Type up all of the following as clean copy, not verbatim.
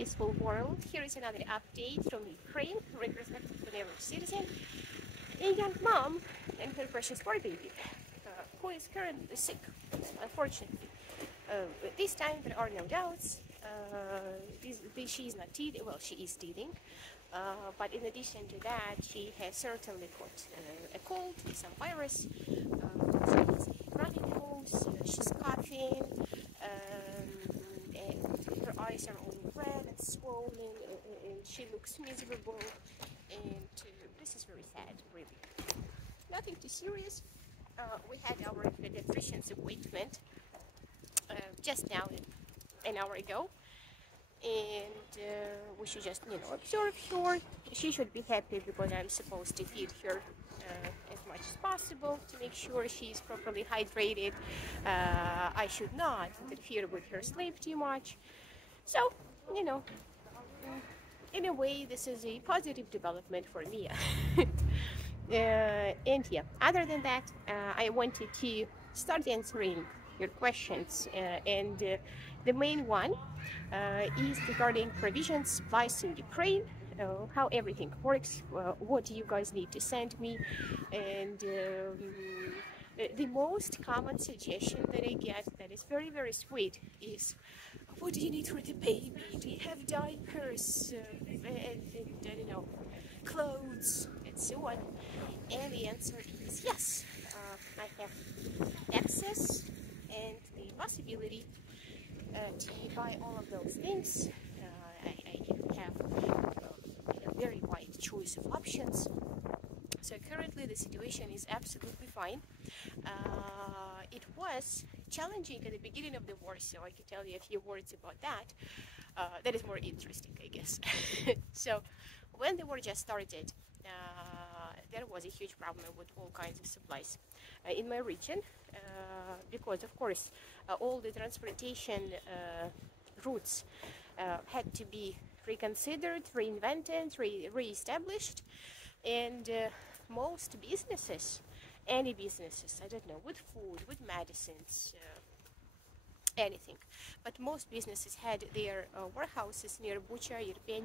peaceful world. Here is another update from Ukraine, retrospective for every citizen. A young mom and her precious boy baby, who is currently sick, unfortunately. This time there are no doubts. She is not teething, well, she is teething. But in addition to that, she has certainly got a cold, some virus. She's running nose, she's coughing, and her eyes are all red and swollen, and she looks miserable. And this is very sad, really. Nothing too serious. We had our pediatrician's appointment just now, an hour ago, and we should just, observe her. She should be happy because I'm supposed to feed her as much as possible to make sure she's properly hydrated. I should not interfere with her sleep too much. So, in a way, this is a positive development for Mia. And yeah, other than that, I wanted to start answering your questions, and the main one is regarding provisions, supplies in Ukraine, how everything works, what do you guys need to send me, and the most common suggestion that I get that is very, very sweet is, what do you need for the baby? Do you have diapers, and I don't know, clothes, and so on? And the answer is yes. I have access and the possibility to buy all of those things. I have a very wide choice of options. So currently the situation is absolutely fine. It was challenging at the beginning of the war, so I can tell you a few words about that. That is more interesting, I guess. So when the war just started, there was a huge problem with all kinds of supplies in my region, because of course all the transportation routes had to be reconsidered, reinvented, re-established, and most businesses, any businesses, I don't know, with food, with medicines, anything, but most businesses had their warehouses near Bucha, Irpin,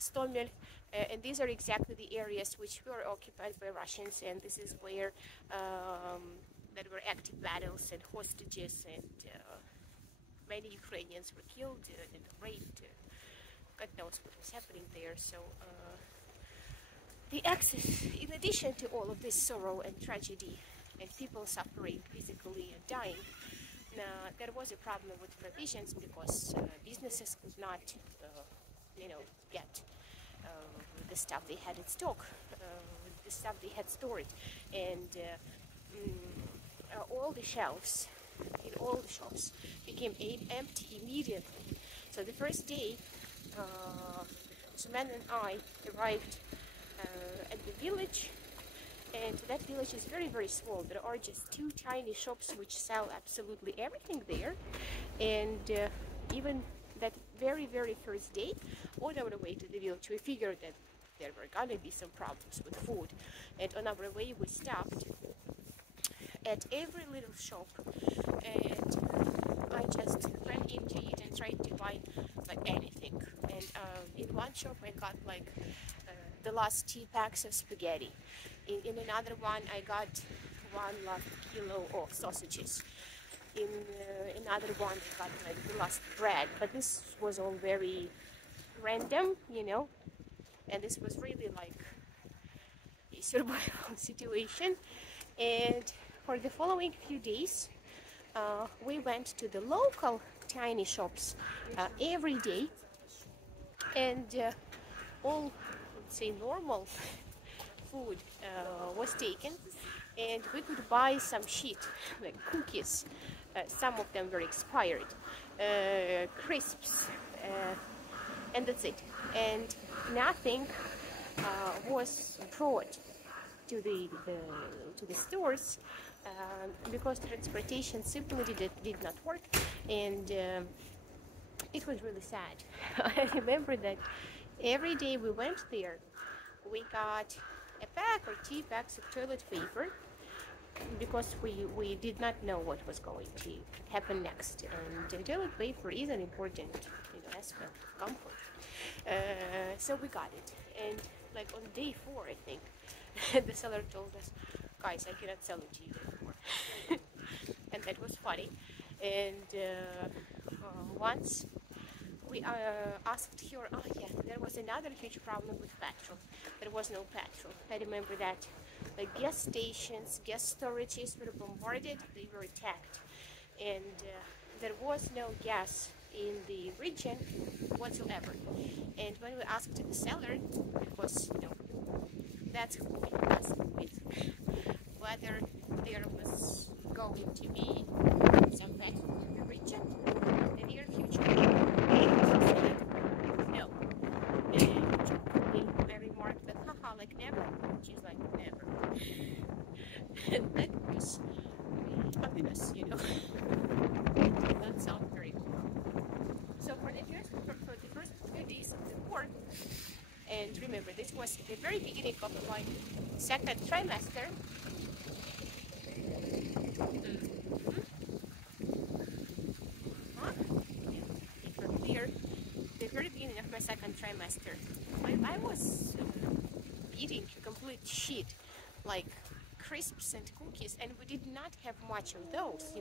Stomel, and these are exactly the areas which were occupied by Russians, and this is where there were active battles and hostages, and many Ukrainians were killed and raped. God knows what was happening there. So the access, in addition to all of this sorrow and tragedy and people suffering physically and dying, there was a problem with provisions because businesses could not, get the stuff they had in stock, the stuff they had stored, and all the shelves in all the shops became empty immediately. So the first day, Suman and I arrived at the village, and that village is very, very small. There are just 2 tiny shops which sell absolutely everything there, and even that very, very first day, on our way to the village, we figured that there were gonna be some problems with food, and on our way we stopped at every little shop, and I just ran into it and tried to buy like anything. And in one shop I got like the last 2 packs of spaghetti. In another one I got 1 last kilo of sausages. In another one I got like the last bread. But this was all very random, and this was really like a survival situation. And for the following few days, we went to the local tiny shops every day, and all, let's say, normal food was taken, and we could buy some shit, like cookies. Some of them were expired, crisps, and that's it. And nothing was brought to the stores because transportation simply did not work, and it was really sad. I remember that every day we went there, we got a pack or 2 packs of toilet paper, because we did not know what was going to happen next, and toilet paper is an important aspect of comfort. So we got it, and like on day 4, I think, the seller told us, guys, I cannot sell it to you anymore. And that was funny. And once we asked her, oh yeah, there was another huge problem with petrol. There was no petrol. I remember that. Like gas stations, gas storages were bombarded, they were attacked. And there was no gas in the region whatsoever. And when we asked the seller, because that's who we asked with, whether there was going to be some petrol in the region in the near future, no. And Mary marked that, haha, like never. She's like, never. And that was ominous, It did not sound very cool. So for the first few days of the war, and remember, this was the very beginning of my second trimester. From here, the very beginning of my second trimester, I was eating complete shit, like crisps and cookies, and we did not have much of those.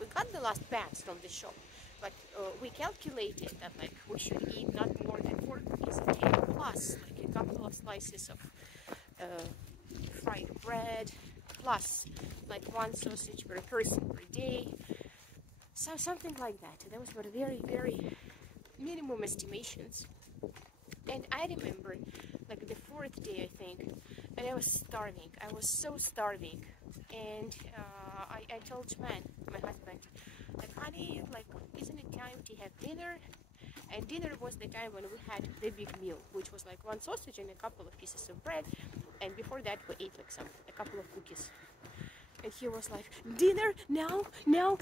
We got the last bags from the shop, but we calculated that like we should eat not more than 4 cookies a day, plus like a couple of slices of fried bread, plus like 1 sausage per person per day. So something like that. Those were very, very minimum estimations. And I remember like the 4th day, I think, and I was starving. I was so starving. And I told man, my husband, like, honey, like, isn't it time to have dinner? And dinner was the time when we had the big meal, which was like 1 sausage and a couple of pieces of bread. And before that, we ate like a couple of cookies. And he was like, dinner? Now? No,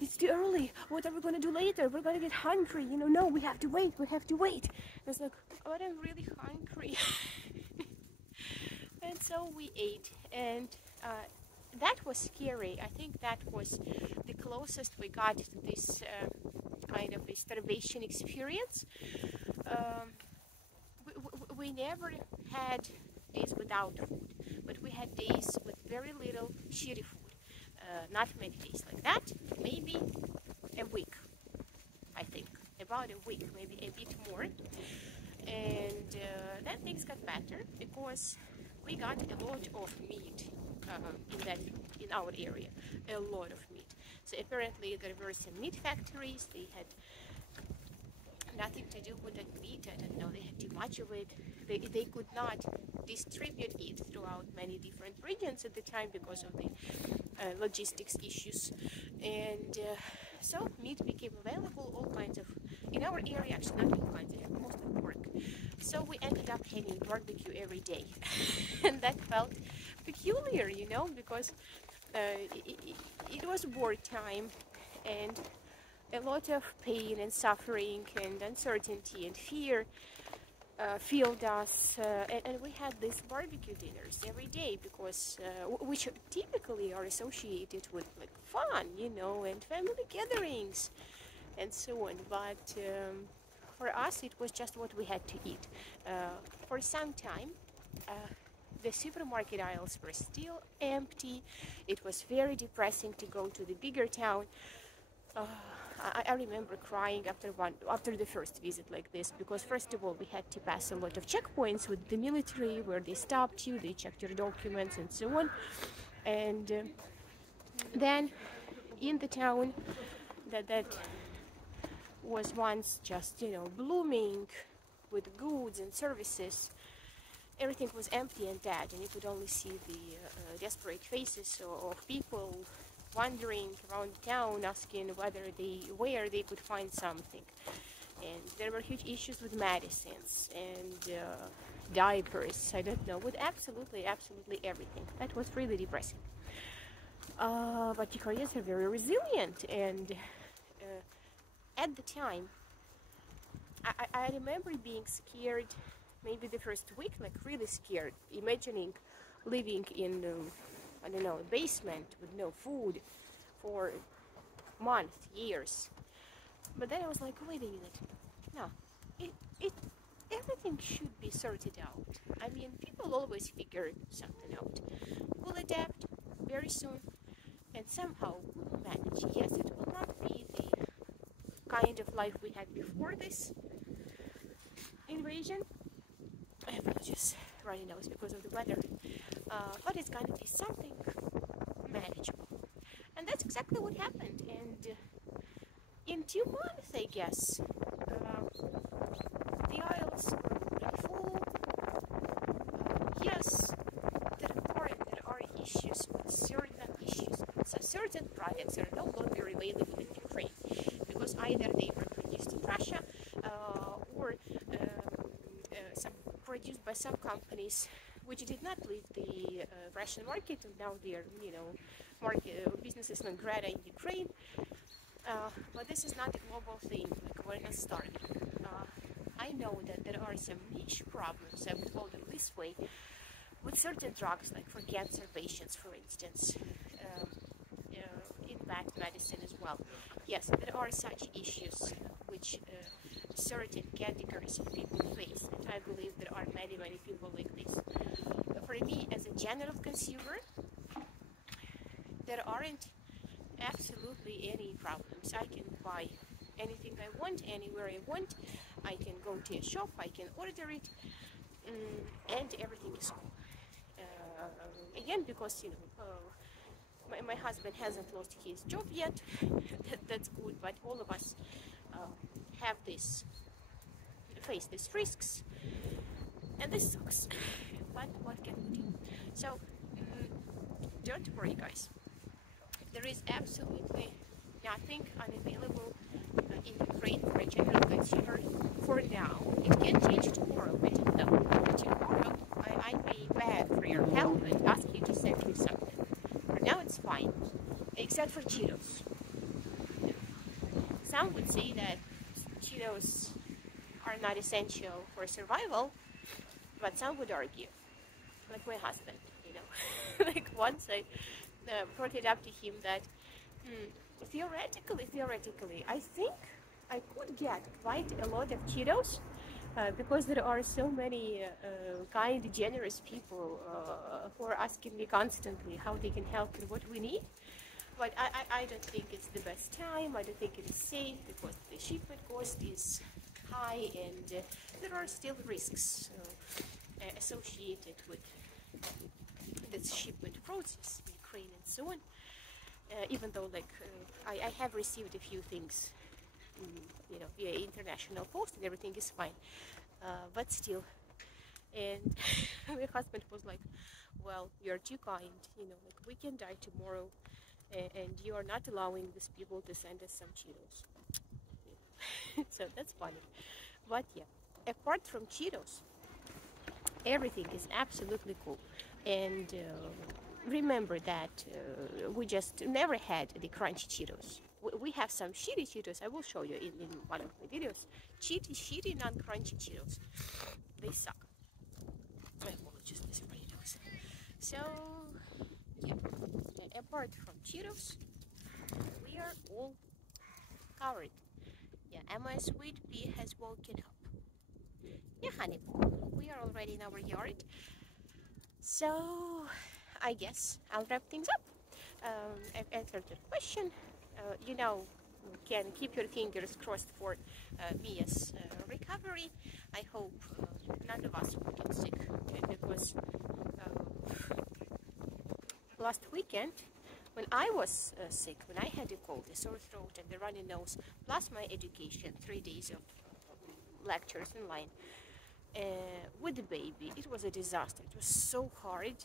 it's too early. What are we going to do later? We're going to get hungry. No, we have to wait. I was like, but I'm really hungry. And so we ate. And that was scary. I think that was the closest we got to this kind of a starvation experience. We never had days without food, but we had days with very little shitty food. Not many days like that, maybe a week, I think, about a week, maybe a bit more. And then things got better because we got a lot of meat in our area, a lot of meat. So apparently there were some meat factories. They had nothing to do with that meat. I don't know, they had too much of it. They could not distribute it throughout many different regions at the time because of the logistics issues. And so meat became available, all kinds of, in our area, actually not all kinds, they have mostly pork. So we ended up having barbecue every day. And that felt peculiar, because it was wartime, and a lot of pain and suffering and uncertainty and fear filled us, and we had these barbecue dinners every day because which typically are associated with like fun, and family gatherings and so on. But for us, it was just what we had to eat. For some time, the supermarket aisles were still empty. It was very depressing to go to the bigger town. I remember crying after the first visit like this, because first of all we had to pass a lot of checkpoints with the military where they stopped you, they checked your documents and so on. And then in the town that was once just blooming with goods and services, everything was empty and dead, and you could only see the desperate faces of people wandering around town asking where they could find something. And there were huge issues with medicines and diapers, I don't know, with absolutely everything. That was really depressing. But Ukrainians are very resilient, and at the time I remember being scared maybe the first week, like really scared, imagining living in I don't know, a basement with no food for months, years. But then I was like, wait a minute, no, it everything should be sorted out. I mean, people always figure something out. We'll adapt very soon, and somehow we'll manage. Yes, it will not be the kind of life we had before this invasion. I have just runny nose because of the weather, but it's going to be something manageable, and that's exactly what happened. And in 2 months, I guess, the aisles were pretty full. Yes, there are issues with certain products are no longer available in Ukraine because either they were produced in Russia or some produced by some companies which did not leave the Russian market, and now their business is non grata in Ukraine. But this is not a global thing, like we're not starving. I know that there are some niche problems, I would call them this way, with certain drugs, like for cancer patients, for instance, in fact, medicine as well. Yes, there are such issues which certain categories of people face, and I believe there are many, many people like this. For me, as a general consumer, there aren't absolutely any problems. I can buy anything I want, anywhere I want. I can go to a shop, I can order it, and everything is cool. Again, because my husband hasn't lost his job yet. That's good, but all of us have face these risks, and this sucks. But what can we do? So don't worry, guys. There is absolutely nothing unavailable in Ukraine for a general consumer for now. It can change tomorrow, I don't know. Tomorrow I may beg for your help and ask you to send me something. For now it's fine, except for Cheetos. Some would say that Cheetos are not essential for survival, but some would argue, like my husband, like once I brought it up to him that theoretically, I think I could get quite a lot of Cheetos because there are so many kind, generous people who are asking me constantly how they can help and what we need. But I don't think it's the best time. I don't think it is safe because the shipment cost is high, and there are still risks associated with this shipment process in Ukraine and so on. Even though, I have received a few things, via international post, and everything is fine. But still, and my husband was like, "Well, you're too kind. We can die tomorrow, and you are not allowing these people to send us some Cheetos." So that's funny. But yeah, apart from Cheetos, everything is absolutely cool. And remember that we just never had the crunchy Cheetos. We have some shitty Cheetos. I will show you in one of my videos. Shitty non-crunchy Cheetos. They suck. My apologies, this is pretty nose. So yeah, apart from Cheetos, we are all covered. Yeah, and my sweet pea has woken up. Yeah, honey, we are already in our yard. So I guess I'll wrap things up. I've answered your question. You can keep your fingers crossed for Mia's recovery. I hope none of us will get sick, because last weekend when I was sick, when I had a cold, a sore throat and a runny nose, plus my education, 3 days of lectures online with the baby, it was a disaster. It was so hard,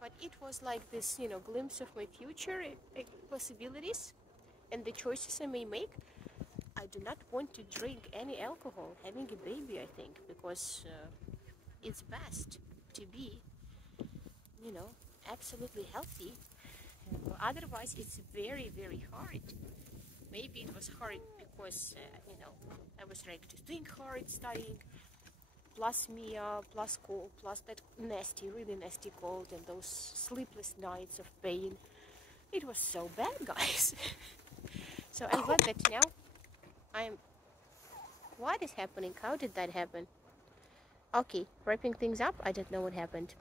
but it was like this, glimpse of my future possibilities and the choices I may make. I do not want to drink any alcohol having a baby, I think, because it's best to be, absolutely healthy. Otherwise, it's very, very hard. Maybe it was hard because, I was ready to think hard, studying, plus Mia, plus cold, plus that nasty, really nasty cold, and those sleepless nights of pain. It was so bad, guys. So I'm glad that now I'm... What is happening? How did that happen? Okay, wrapping things up. I don't know what happened.